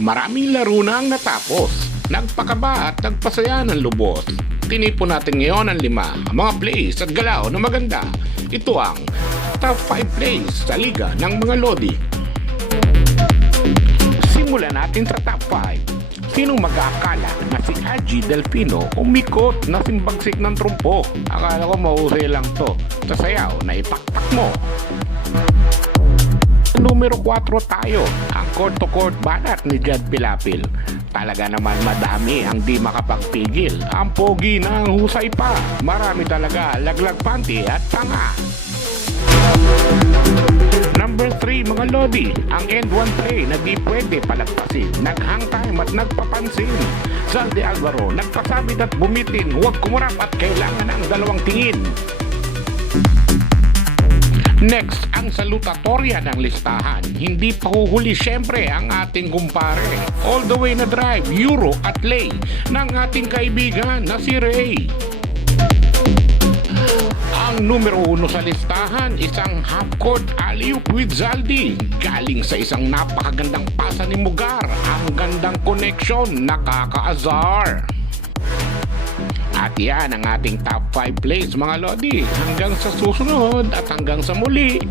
Maraming laro na ang natapos. Nagpakaba at nagpasaya ng lubos. Tinipon natin ngayon ang 5 mga plays at galaw na maganda. Ito ang top 5 plays sa liga ng mga Lodi. Simulan natin sa top 5. Sinong mag-aakala na si Haji Delfino umikot na simbagsik ng trumpo? Akala ko mahusay lang to. Sa sayaw na ipakpak mo. Numero 4 tayo, ang court-to-court banat ni Jad Pilapil. Talaga naman madami ang di makapagpigil. Ang pogi na ang husay pa. Marami talaga laglag panty at tanga. Number 3 mga Lodi, ang end 1 play na di pwede palagpasin. Naghang time at nagpapansin. Zaldi Alvaro nagpasabit at bumitin. Huwag kumurap at kailangan ang dalawang tingin. Next, ang salutatorya ng listahan. Hindi pa huhuli syempre ang ating kumpare. All the way na drive, Euro at lay ng ating kaibigan na si Ray. Ang numero 1 sa listahan, isang half-court alley-oop with Zaldi. Galing sa isang napakagandang pasa ni Mugar. Ang gandang connection, nakakaazar. At yan ang ating top 5 plays mga Lodi. Hanggang sa susunod at hanggang sa muli.